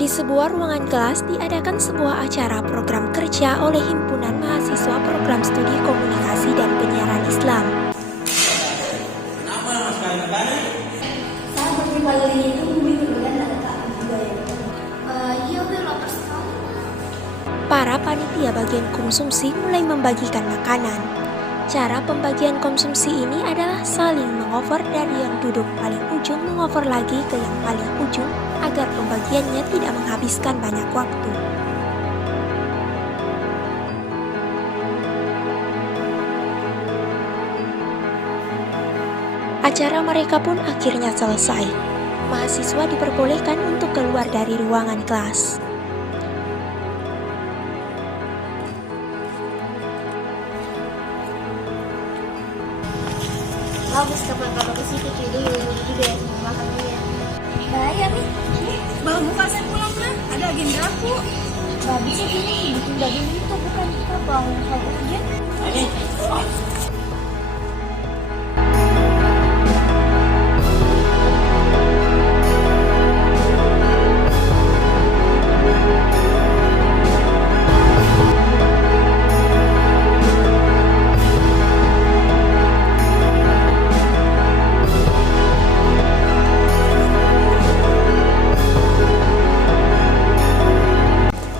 Di sebuah ruangan kelas diadakan sebuah acara program kerja oleh Himpunan Mahasiswa Program Studi Komunikasi dan Penyiaran Islam. Kenapa mas kalian? Saya berpribadi itu bingung dan ada tak juga ya. Iya udah lapar sekali. Para panitia bagian konsumsi mulai membagikan makanan. Cara pembagian konsumsi ini adalah saling mengover dari yang duduk paling ujung mengover lagi ke yang paling ujung agar pembagiannya tidak menghabiskan banyak waktu. Acara mereka pun akhirnya selesai. Mahasiswa diperbolehkan untuk keluar dari ruangan kelas. Bagus kapan-kapan ke situ cuy dulu juga makan dia. Bahaya nih. Baru buka saya pulang kan, ada agenda aku. Gak bisa gini, bikin daging itu bukan kita bangun hal urgent. Ini.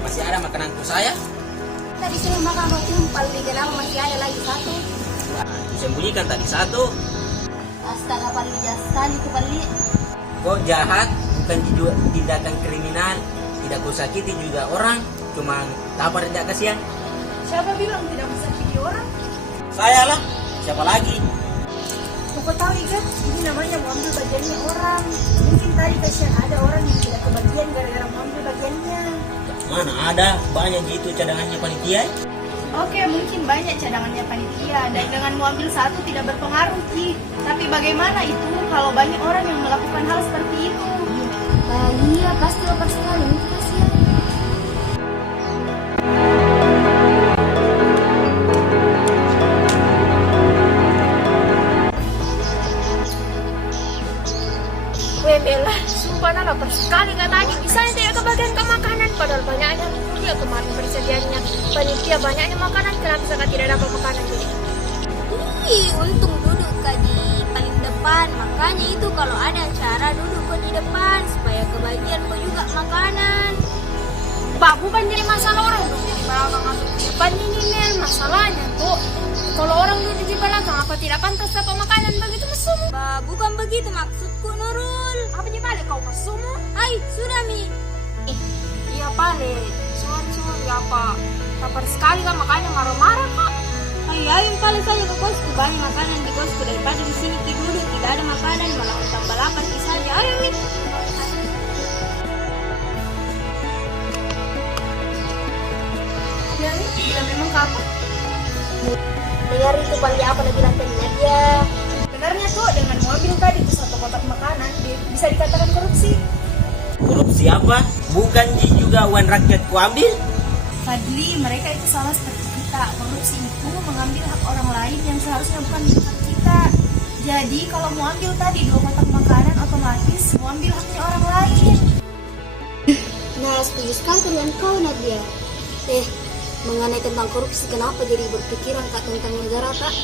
Masih ada makananku saya? Tadi saya makan roti empal di kenapa masih ada lagi satu. Sembunyikan tadi satu. Astaga paling jahat itu balik. Kok jahat, bukan tindakan kriminal. Tidak kau sakiti juga orang, cuma tapar tidak kasihan. Siapa bilang tidak bisa video orang? Saya lah, siapa lagi? Kau tahu kan, ini namanya mau ambil bagiannya orang. Mungkin tadi kasihan ada orang yang tidak kebagian gara-gara mau ambil bagiannya. Mana ada, banyak gitu cadangannya panitia. Oke, mungkin banyak cadangannya panitia dan dengan mau ambil satu tidak berpengaruh Ki. Tapi bagaimana itu kalau banyak orang yang melakukan hal seperti itu? Iya pasti lapar sekali itu kasihan. Bella, sumpah nah lapar sekali nggak tadi. Misalnya tidak kebagian ke makanan, padahal banyaknya dia kemarin persediaannya. Panitia banyaknya makanan, kenapa saya tidak dapat makanan jadi? Untung duduk kak di paling depan. Makanya itu kalau ada acara duduk kok di depan supaya kebagian kok juga makanan. Pak, bukan jadi masalah orang dong jadi belakang masuk ke depan ini Mel. Masalahnya tuh kalau orang duduk di belakang apa tidak pantas dapat makanan begitu mesum? Bukan begitu maksudku Nurul. Apa sih Pale kau mesum? Hai sudah mi. Iya Pale, sorry apa? Lapar sekali kan makanya marah-marah kak. Ayo Pale saja ke kosku, banyak makanan di kosku daripada di sini ki duduk tidak ada makanan malah tambah lapar ki saja. Ayo mi. Ya nih, bila memang kapal. Dengar itu paling apa lagi bilang tadi dia. Benarnya tuh dengan mobil tadi itu satu kotak makanan bisa dikatakan korupsi. Korupsi apa? Bukan juga uang rakyat ku ambil? Fadli, mereka itu salah seperti kita. Korupsi itu mengambil hak orang lain yang seharusnya bukan hak kita. Jadi kalau mau ambil tadi 2 kotak makanan otomatis mau ambil haknya orang lain. Nah setuju sekali dengan kau Nadia. Mengenai tentang korupsi kenapa jadi berpikiran kak tentang negara kak?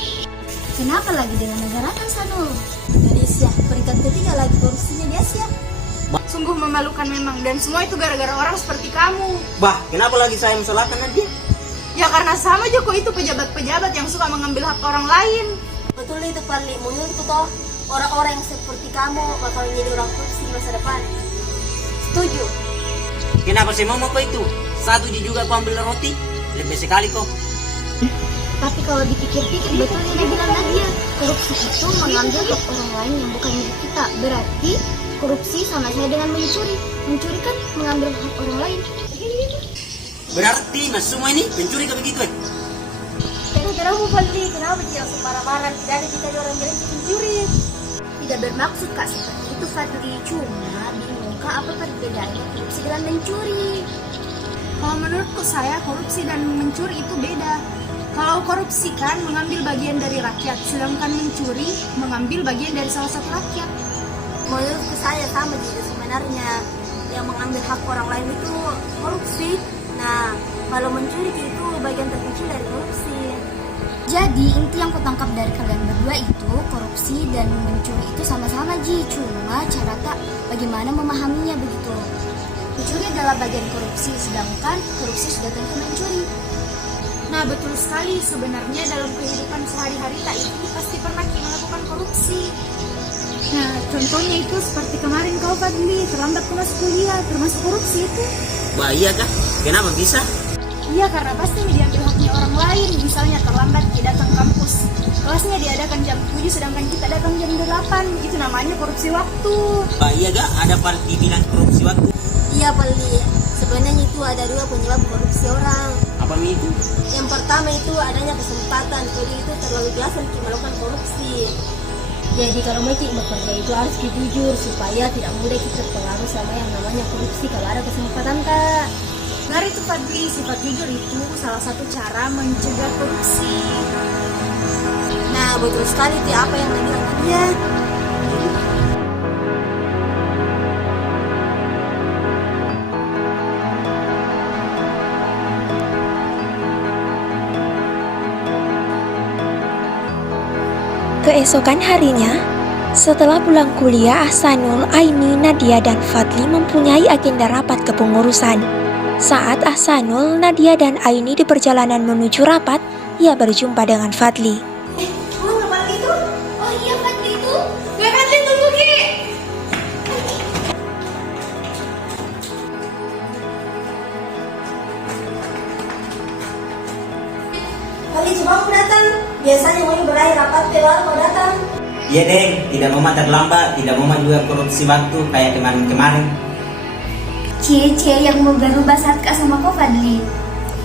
Kenapa lagi dengan negara kan Sanul? Indonesia peringkat ketiga lagi korupsinya di Asia. Sungguh memalukan memang dan semua itu gara-gara orang seperti kamu. Bah, kenapa lagi saya mesalahkan dia? Ya karena sama Joko itu pejabat-pejabat yang suka mengambil hak orang lain. Betul itu Parli, menurutku toh orang-orang yang seperti kamu bakal jadi orang korupsi di masa depan. Setuju. Kenapa sih mau kok itu? Satu juga aku ambil roti, lebih sekali kok. Tapi kalau dipikir-pikir betul yang dibilang Nadia, korupsi itu mengambil hak orang lain yang bukan milik kita. Berarti korupsi sama saja dengan mencuri. Mencuri kan mengambil hak orang lain. Berarti mas semua ini pencuri kayak begitu Gara-gara mau Fadli, kenapa dia langsung marah-marah? Tidak ada kita orang bilang pencuri. Tidak bermaksud kak seperti itu Fadli. Cuma bingung kak apa perbedaannya korupsi dengan mencuri. Kalau menurutku saya korupsi dan mencuri itu beda. Kalau korupsi kan mengambil bagian dari rakyat, sedangkan mencuri mengambil bagian dari salah satu rakyat. Menurutku saya sama juga sebenarnya. yang mengambil hak orang lain itu korupsi. Nah, kalau mencuri itu bagian terkecil dari korupsi. Jadi inti yang kutangkap dari kalian berdua itu korupsi dan mencuri itu sama-sama Ji, cuma cara tak bagaimana memahaminya begitu. Mencuri adalah bagian korupsi, sedangkan korupsi sudah tentu mencuri. Nah betul sekali, sebenarnya dalam kehidupan sehari-hari tak itu pasti pernah kita melakukan korupsi. Nah contohnya itu seperti kemarin kau Fadli, terlambat ke masuk kuliah, termasuk korupsi itu. Wah iya kah? Kenapa bisa? Iya karena pasti diambil haknya orang lain, misalnya terlambat dia datang kampus. Kelasnya diadakan jam 7 sedangkan kita datang jam 8, itu namanya korupsi waktu. Wah iya kah? Ada Paldi bilang korupsi waktu. Iya Pali, sebenarnya itu ada dua penyebab korupsi orang. Apa itu? Yang pertama itu adanya kesempatan, jadi itu terlalu biasa untuk melakukan korupsi. Jadi kalau mau bekerja itu harus jujur supaya tidak mudah kita terpengaruh sama yang namanya korupsi kalau ada kesempatan Kak. Benar itu Fadli, sifat jujur itu salah satu cara mencegah korupsi. Nah betul sekali itu apa yang dibilang dia. Keesokan harinya, setelah pulang kuliah, Ahsanul, Aini, Nadia, dan Fadli mempunyai agenda rapat kepengurusan. Saat Ahsanul, Nadia, dan Aini di perjalanan menuju rapat, ia berjumpa dengan Fadli. Oh nggak Pali itu? Oh iya Pali itu. Gue Fadli tunggu Ki. Pali coba mau datang. Biasanya mau berakhir rapat baru mau datang. Iya deh, tidak mau terlambat, tidak mau juga korupsi waktu kayak kemarin-kemarin. Cie yang mau berubah saat Kak sama kau Fadli.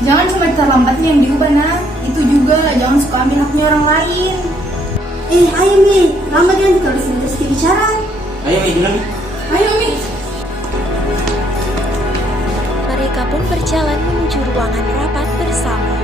Jangan cuma terlambatnya yang diubah nah, itu juga jangan suka ambil haknya orang lain. Ayo Mi, lama jangan ditulis terus bicara. Ayo dulu. Ayo Mi. Mereka pun berjalan menuju ruangan rapat bersama.